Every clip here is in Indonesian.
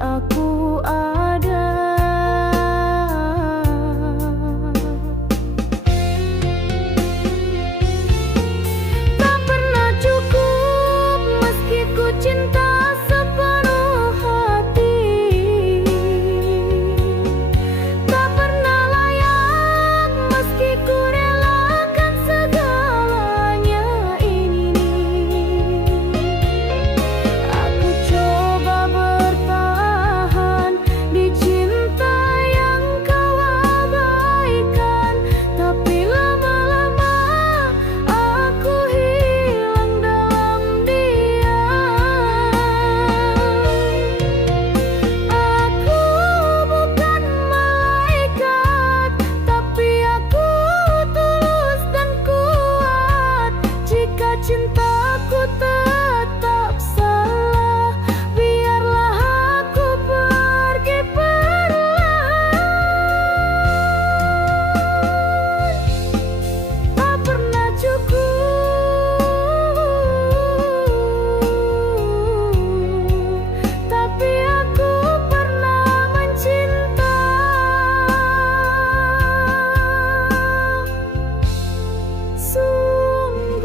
aku ada. Tak pernah cukup meski ku cinta sepenuh hati. Tak pernah layak meski ku relakan segalanya ini. Aku coba bertahan di cinta yang kau abaikan, tapi lama-lama aku hilang dalam dia. Aku bukan malaikat, tapi aku tulus dan kuat. Jika cintaku tetap salah, biarlah aku pergi perlahan. Tak pernah cukup, tapi aku pernah mencinta. Sungguh.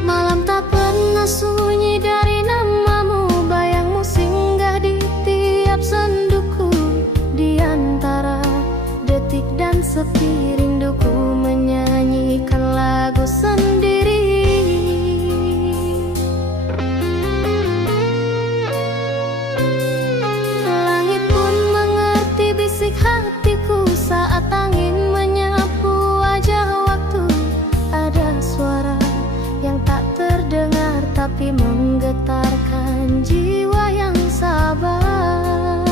Malam tak pernah sunyi dari namamu, bayangmu singgah di tiap senduku. Di antara detik dan sepi rinduku menyanyikan lagu sendiri. Langit pun mengerti bisik hatiku saat angin menyapu wajah waktu. Ada suara yang tak terdengar tapi menggetarkan jiwa yang sabar.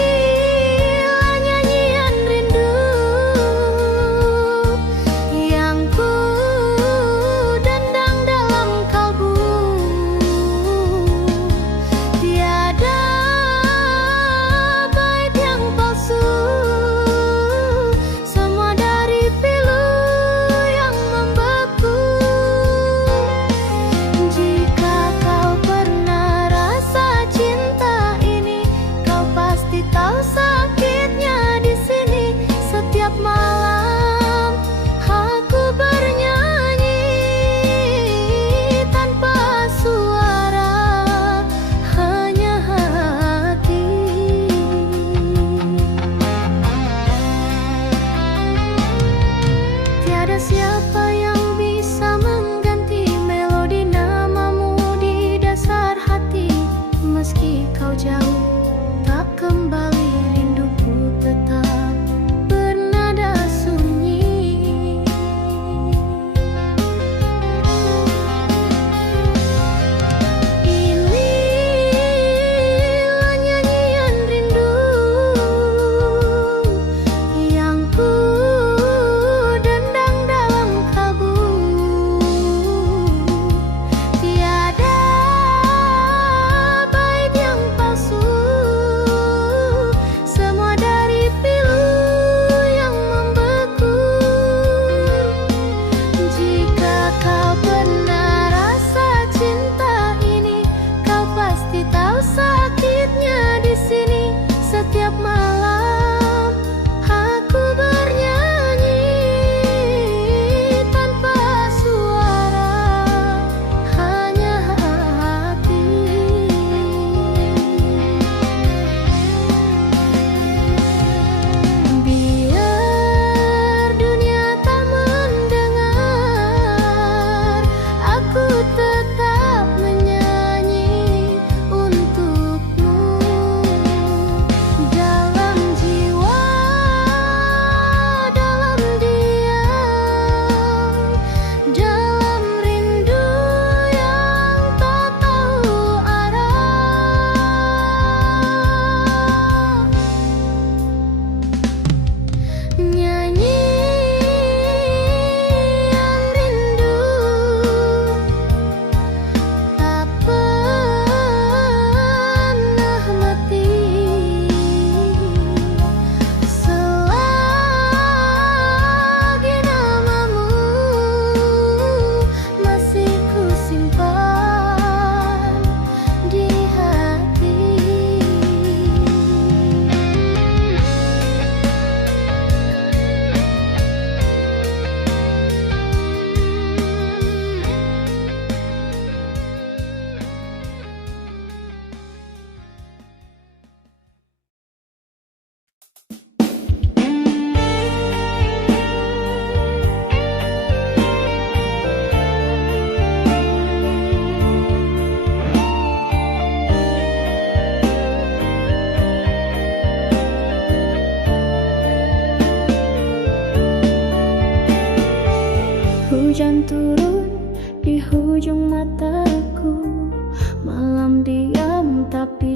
Inilah nyanyian rindu yang ku dendang dalam kalbu. Tiada bait yang palsu, semua dari pilu yang membeku. Jika kau pernah rasa cinta ini, kau pasti tahu sakitnya di sini. Setiap malam aku bernyanyi tanpa suara, hanya hati. Tiada siapa yang bisa mengganti melodi namamu di dasar hati. Meski kau jauh tak kembali, rinduku tetap bernada sunyi. Inilah nyanyian rindu yang ku dendang dalam kalbu. Tiada bait yang palsu,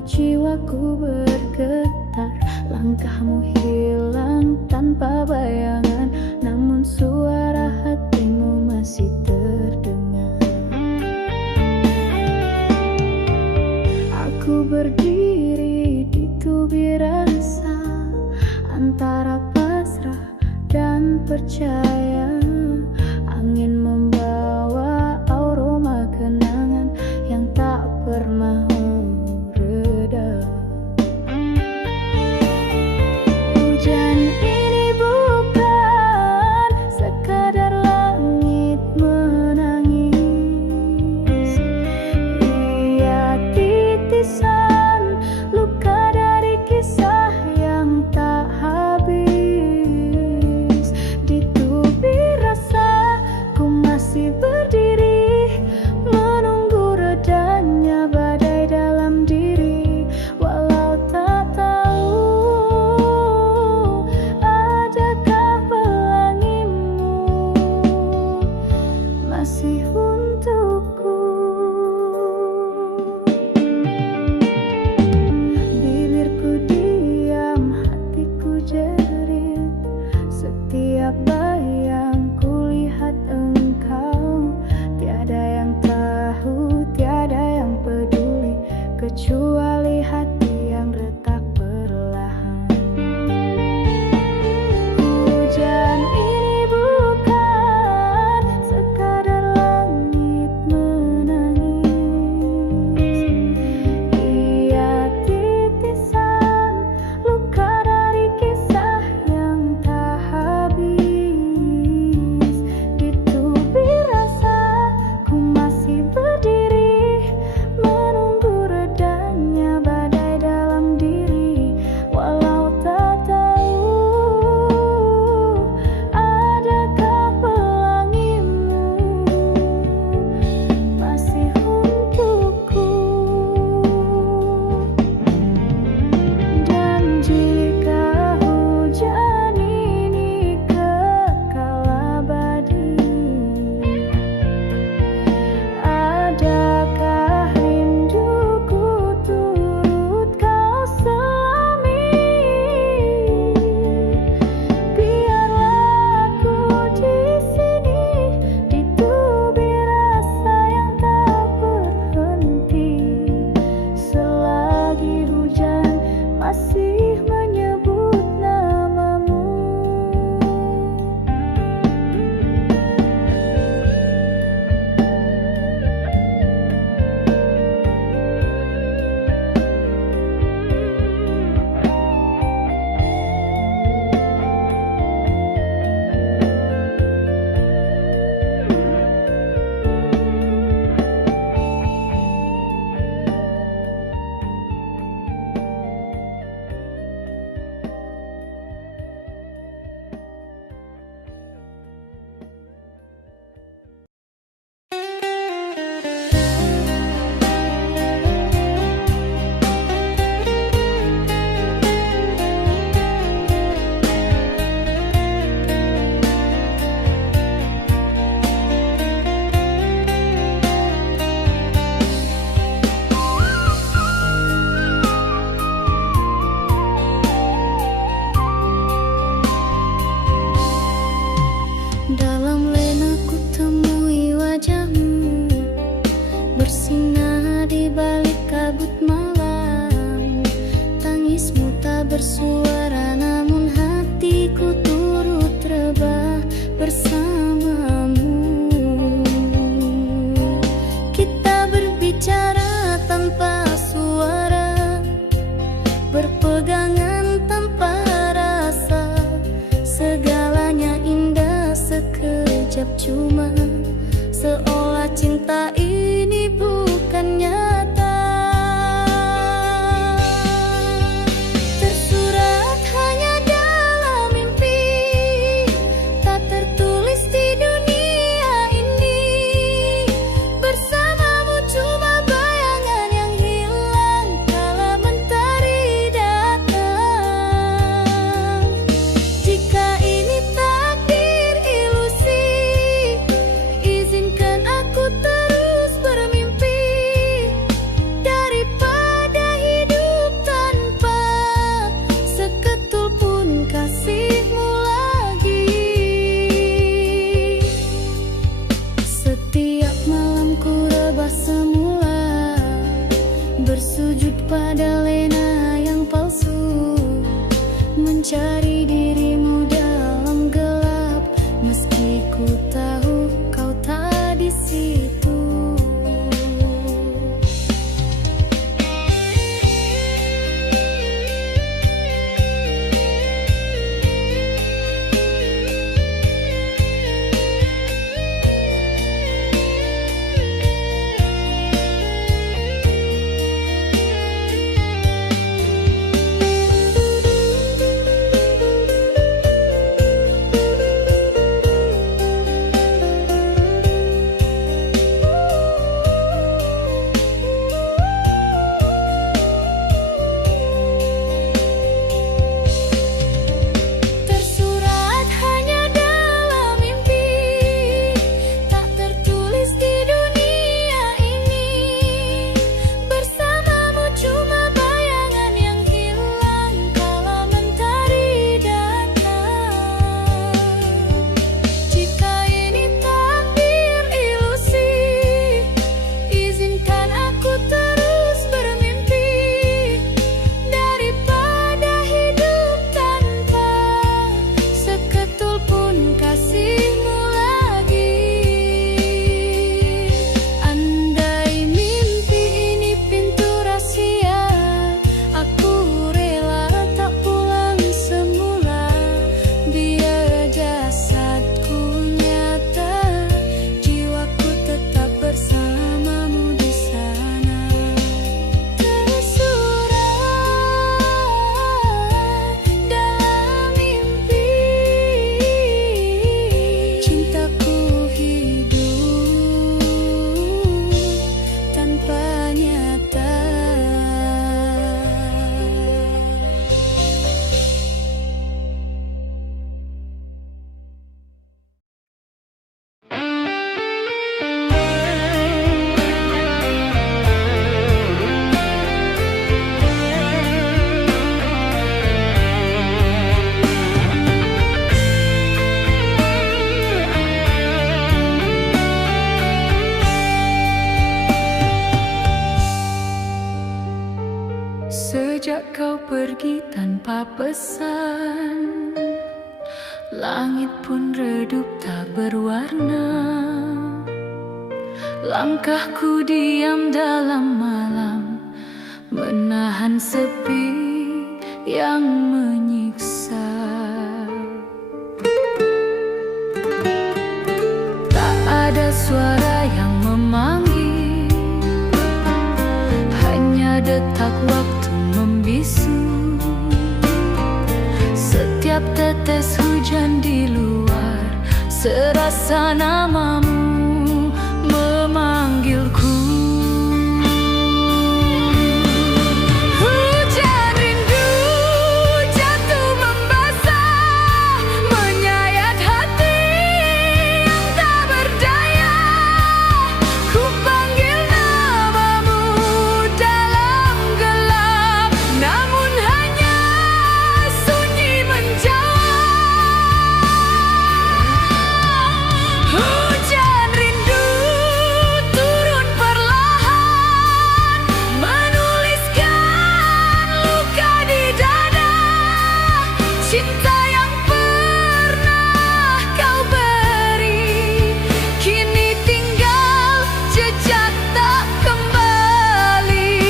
jiwaku bergetar. Langkahmu hilang tanpa bayangan, namun suara hatimu masih terdengar. Aku berdiri di tubir rasa, antara pasrah dan percaya. Angin membawa aroma kenangan yang tak pernah reda. Hujan ini bukan sekadar langit menangis, ia titisan luka dari kisah yang tak habis. Di tubir rasa ku masih berdiri, menunggu redanya badai dalam diri. Walau tak tahu adakah pelangimu masih untukku. Bibirku diam, hatiku jerit, setiap bayang kulihat engkau. Tiada yang tahu, tiada yang peduli, kecuali hati yang retak perlahan. Hujan ini bukan sekadar langit menangis, ia titisan luka dari kisah yang tak habis. Di tubir rasa ku masih berdiri, menunggu redanya badai dalam diri. Walau tak tahu adakah pelangimu masih untukku. Dan jika hujan ini kekal abadi, adakah rinduku turut kau selami? Biarlah aku di sini, di tubir rasa yang tak berhenti, selagi hujan masih menyebut namamu. Dalam lena ku temui wajahmu, bersinar di balik kabut malam. Tangismu tak bersuara, namun hatiku turut rebah bersamamu. Kita berbicara tanpa suara, berpegangan tanpa rasa. Segalanya indah sekejap, cuma seolah cinta ini bukan nyata. Tersurat hanya dalam mimpi, tak tertulis di dunia ini. Bersamamu cuma bayangan yang hilang kala mentari datang. Jika ini takdir ilusi, izinkan aku terus sujud pada lena yang palsu, mencari dirimu dalam gelap, meski ku tahu kau tak di situ. Sejak kau pergi tanpa pesan, langit pun redup tak berwarna. Langkahku diam dalam malam, menahan sepi yang menyiksa. Tak ada suara yang memanggil, hanya detak waktu membisu. Setiap tetes hujan di luar, serasa namamu memanggilku. Hujan rindu jatuh membasah, menyayat hati yang tak berdaya. Ku panggil namamu dalam gelap, namun hanya sunyi menjawab. Hujan rindu turun perlahan, menuliskan luka di dada. Cinta yang pernah kau beri, kini tinggal jejak tak kembali.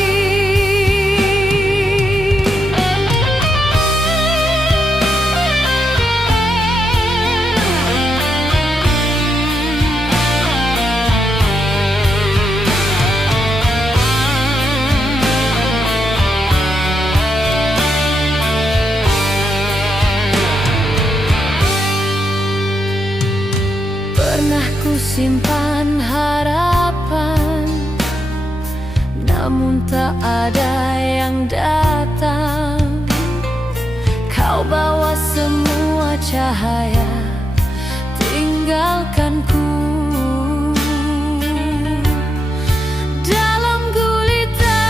Pernah ku simpan harapan, namun tak ada yang datang. Kau bawa semua cahaya, tinggalkanku dalam gulita.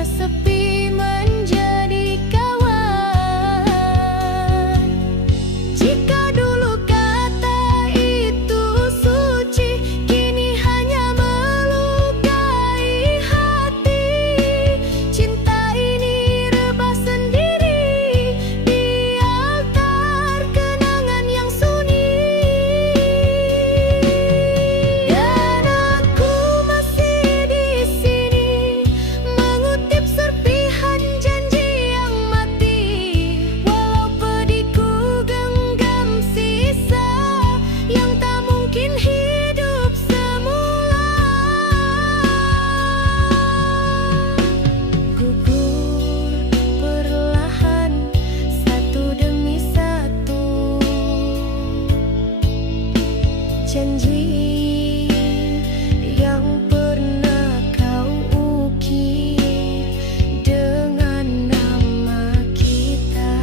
hanya sepi menjadi kawan. Jika dulu kata itu suci, kini hanya melukai hati. Cinta ini rebah sendiri di altar kenangan yang sunyi. Dan aku masih di sini mengutip serpihan janji yang mati. Walau pedihku genggam sisa yang tak mungkin hidup semula. Gugur perlahan satu demi satu janji yang pernah kau ukir dengan nama kita.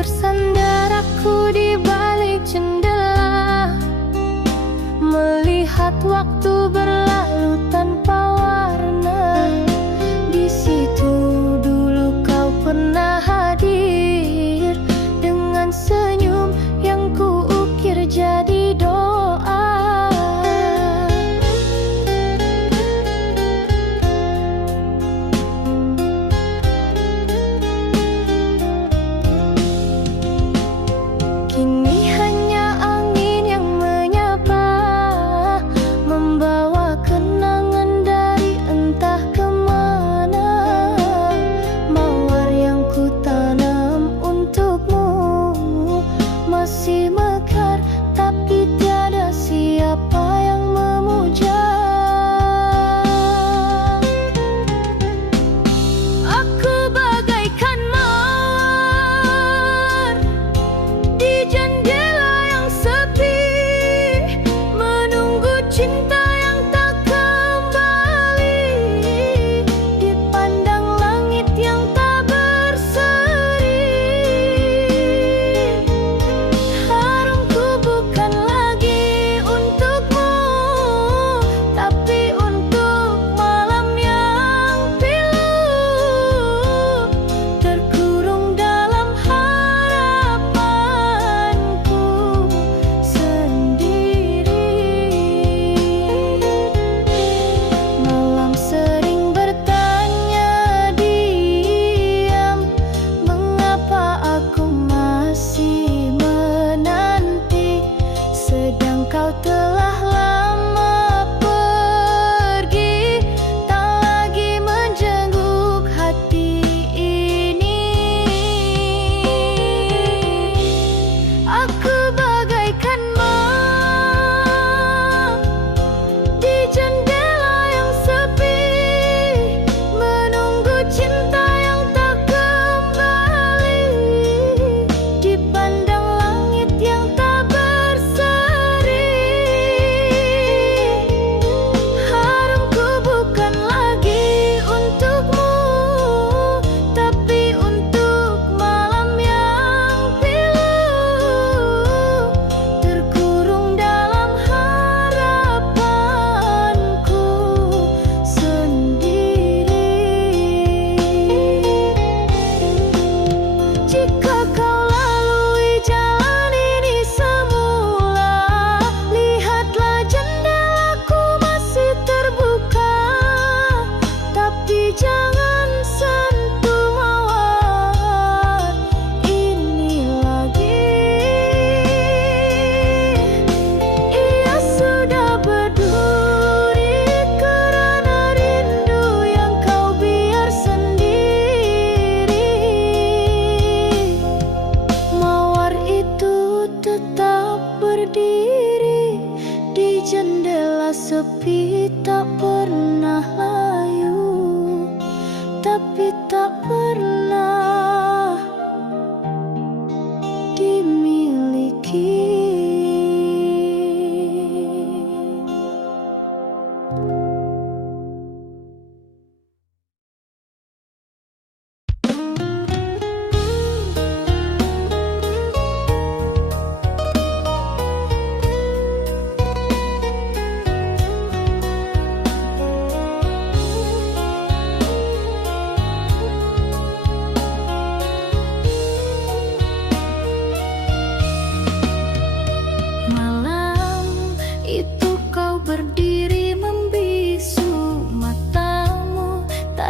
Bersandar aku di balik jendela, melihat waktu berlalu tanpa warna. Di situ dulu kau pernah hadir dengan senyum yang kuukir jadi doa. Kini hanya angin yang menyapa, membawa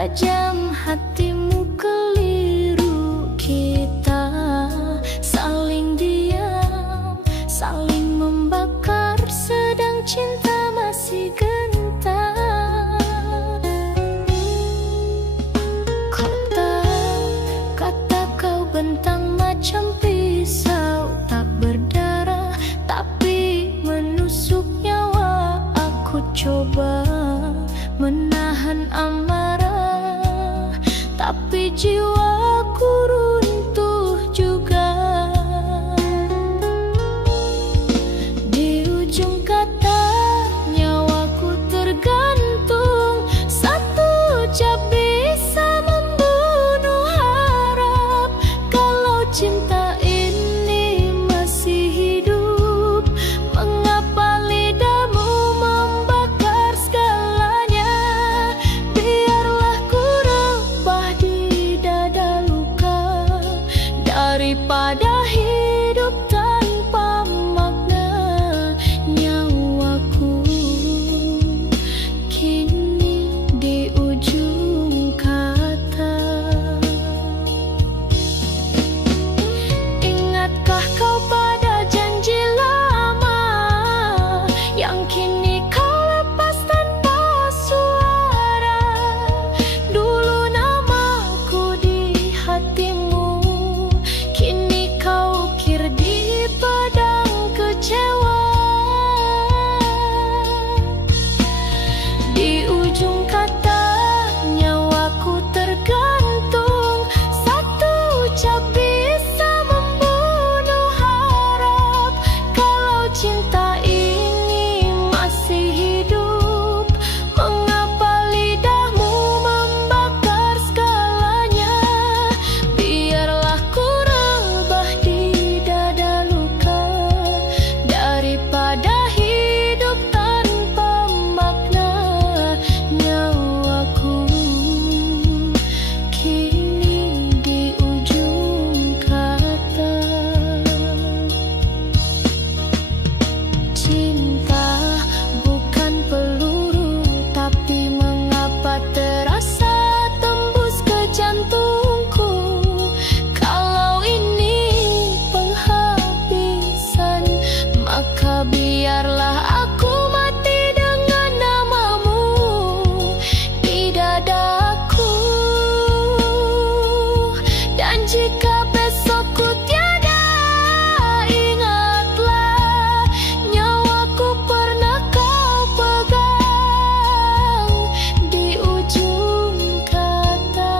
tajam hatimu keliru. Kita saling diam, saling membakar, sedang cinta masih gentar. Kata kau bentang macam pisau, tak berdarah tapi menusuk nyawa. Aku coba menahan amarah, tapi jiwaku runtuh juga. Di ujung kata nyawaku tergantung, satu ucap bisa membunuh harap. Kalau cinta ini masih hidup, mengapa lidahmu membakar segalanya? Biarlah ku rebah di dada luka, daripada hidup tanpa makna. Nyawaku kini di ujung kata. Ingatkah kau pada janji lama yang kini kau lepas tanpa suara? Dulu namaku di hatimu, kini kau ukir di padang kecewa. Di ujung kata nyawaku tergantung, satu ucap bisa membunuh harap. Kalau cinta ini masih hidup, mengapa lidahmu membakar segalanya? Biarlah ku rebah di dada luka, daripada hidup tanpa makna. Nyawaku kini di ujung kata. Cinta bukan peluru, tapi mengapa terasa tembus ke jantungku? Kalau ini penghabisan, maka biarlah aku mati dengan namamu di dadaku. Dan jika besok ku tiada, ingatlah nyawaku pernah kau pegang di ujung kata.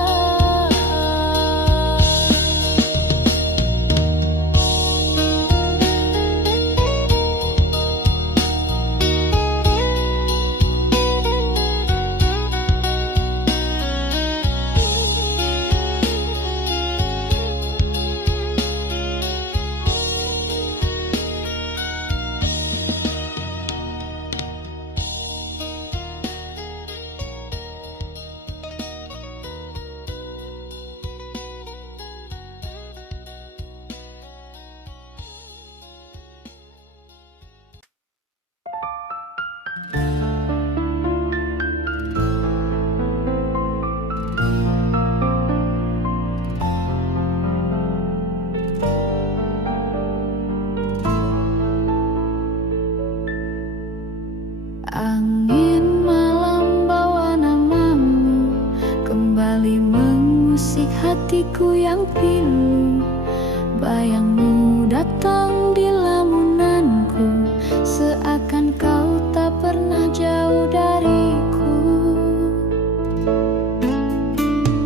Angin malam bawa namamu, kembali mengusik hatiku yang pilu. Bayangmu datang di lamunanku, seakan kau tak pernah jauh dariku.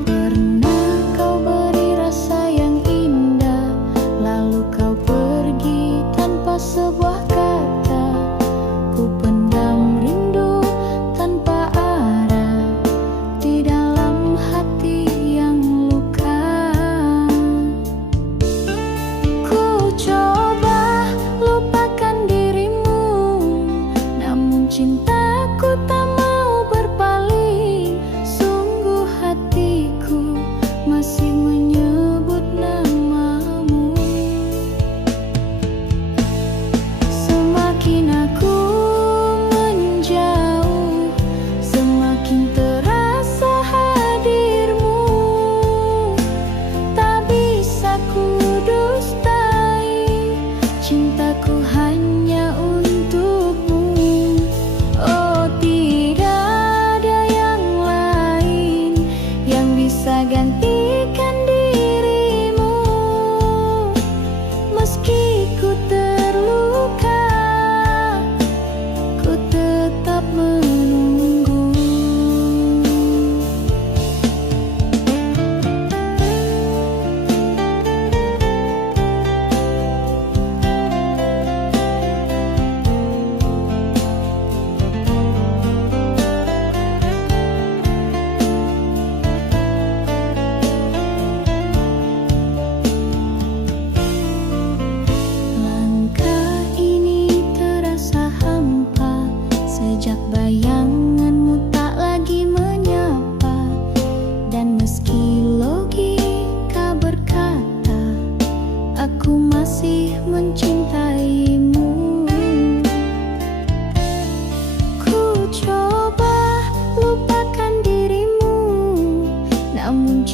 Pernah kau beri rasa yang indah, lalu kau pergi tanpa sebuah kata. Ku pendam rindu tanpa arah di dalam hati yang luka. Ku coba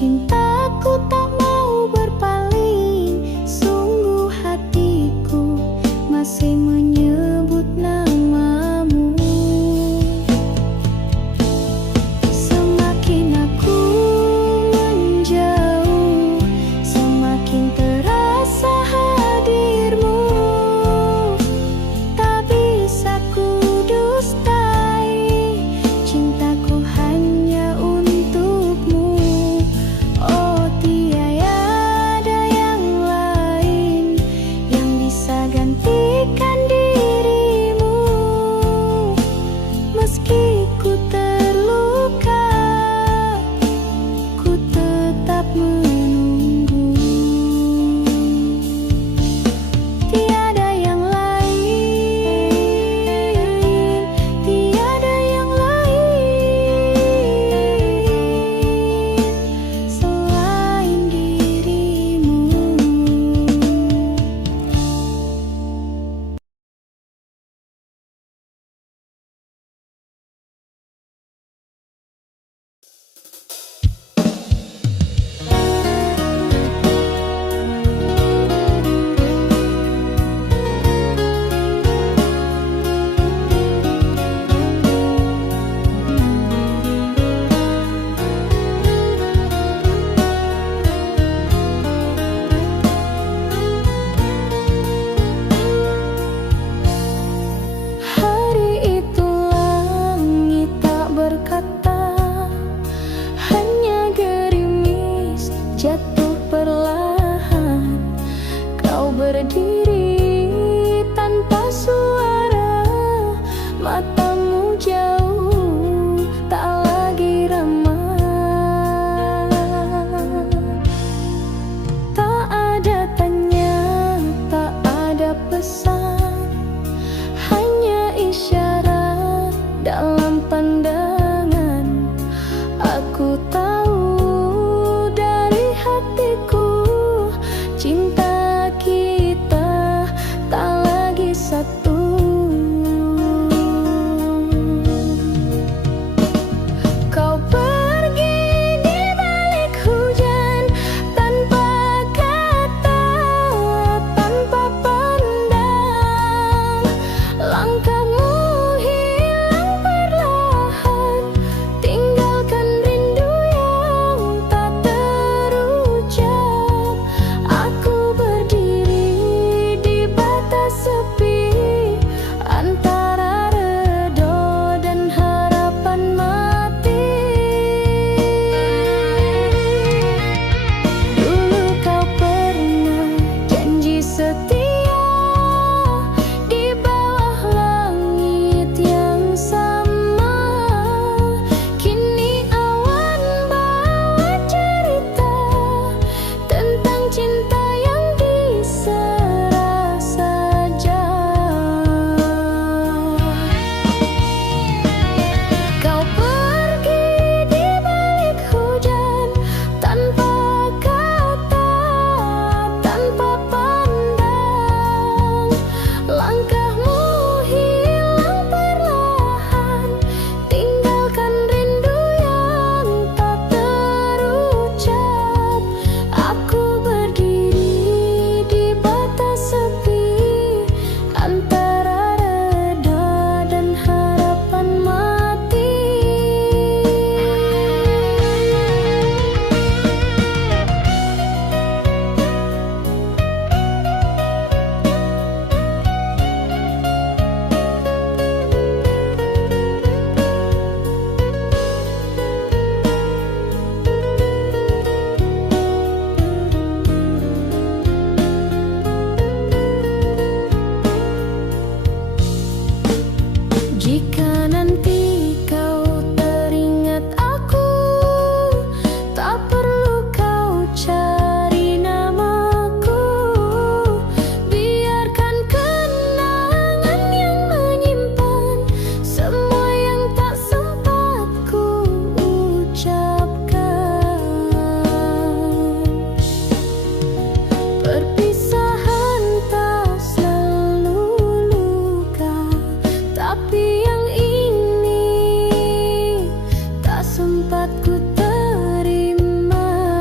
cintaku tak mau berpaling. Sungguh hatiku masih menyebut namamu. Semakin aku menjauh, semakin terasa hadirmu. Tak bisa ku dustai, cintaku hanya untukmu. Oh, tiada yang lain yang bisa gantikan dirimu. Meski ku terluka, ku tetap menunggu. Tiada yang lain, tiada yang lain selain dirimu. Hari itu langit tak berkata, hanya gerimis jatuh perlahan. Kau berdiri tanpa suara, matamu jauh tak lagi ramah. Tak ada tanya, tak ada pesan, hanya isyarat dalam pandangan. Aku tahu dari hatiku, cinta kita tak lagi satu. Kau pergi di balik hujan, tanpa kata, tanpa pandang. Langkahmu hilang perlahan, tinggalkan rindu yang tak terucap. Aku berdiri di batas sepi, antara redha dan harapan mati. Dulu kau pernah janji setia di bawah langit yang sama. Kini awan bawa cerita tentang cinta yang diserah saja. Kau pergi di balik hujan, tanpa kata, tanpa pandang. Langkahmu hilang perlahan, tinggalkan rindu yang tak terucap. Aku berdiri di batas sepi, antara redha dan harapan mati. Jika nanti kau teringat aku, tak perlu kau cari namaku. Biarkan kenangan yang menyimpan semua yang tak sempat ku ucapkan. Perpisahan tak selalu luka, tapi yang ini tak sempat ku terima.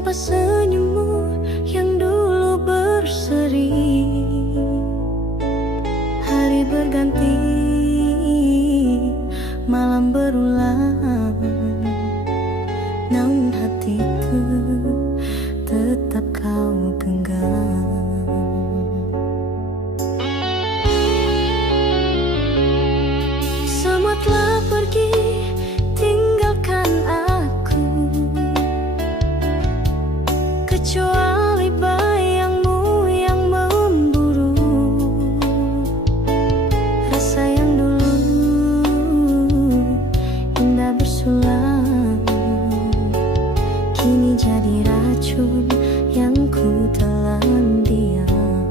tanpa senyummu yang dulu berseri. Hari berganti, malam berulang, namun hatiku tetap kau genggam. Semua telah pergi, tinggalkan aku, kecuali bayangmu yang memburu. Rasa yang dulu indah bersulang, kini jadi racun yang ku telan diam.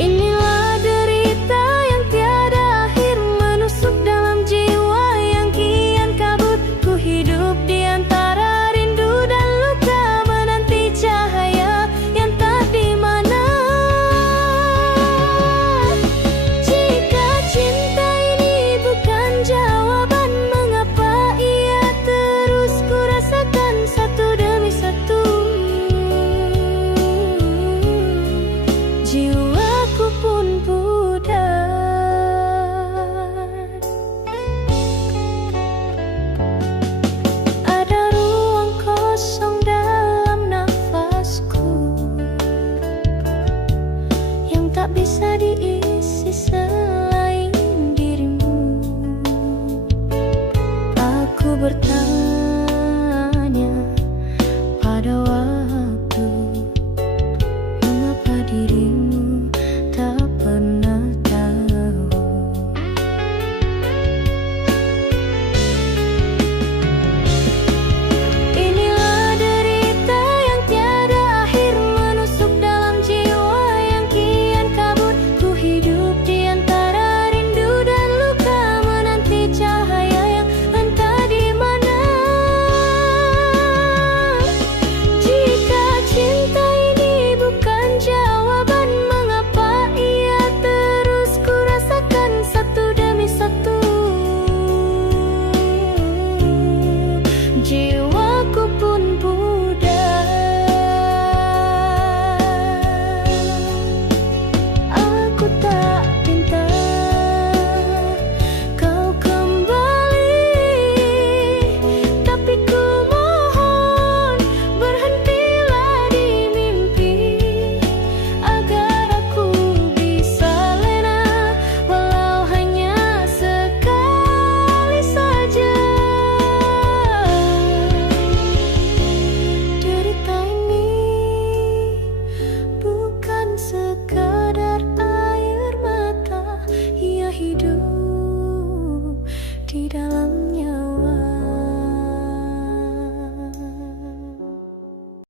Inilah derita yang tiada akhir, menusuk dalam jiwa yang kian kabut. Ku hidup di antara rindu dan luka, menanti cahaya yang tak di mana. Jika cinta ini bukan jawaban, mengapa ia terus ku rasakan satu demi satu? Jiwaku pun pudar. Ada ruang kosong dalam nafasku yang tak bisa diisi selain dirimu. Aku bertanya pada waktu, mengapa dirimu tak pernah tahu? Inilah derita yang tiada akhir, menusuk dalam jiwa yang kian kabut. Ku hidup di antara rindu dan luka, menanti cahaya yang entah di mana. Jika cinta ini bukan jawaban, mengapa ia terus ku rasakan satu demi satu? Jiwaku pun pudar. Aku tak minta kau kembali, tapi ku mohon berhentilah di mimpi, agar aku bisa lena walau hanya sekali saja. Derita ini bukan sekadar air mata, ia hidup di dalam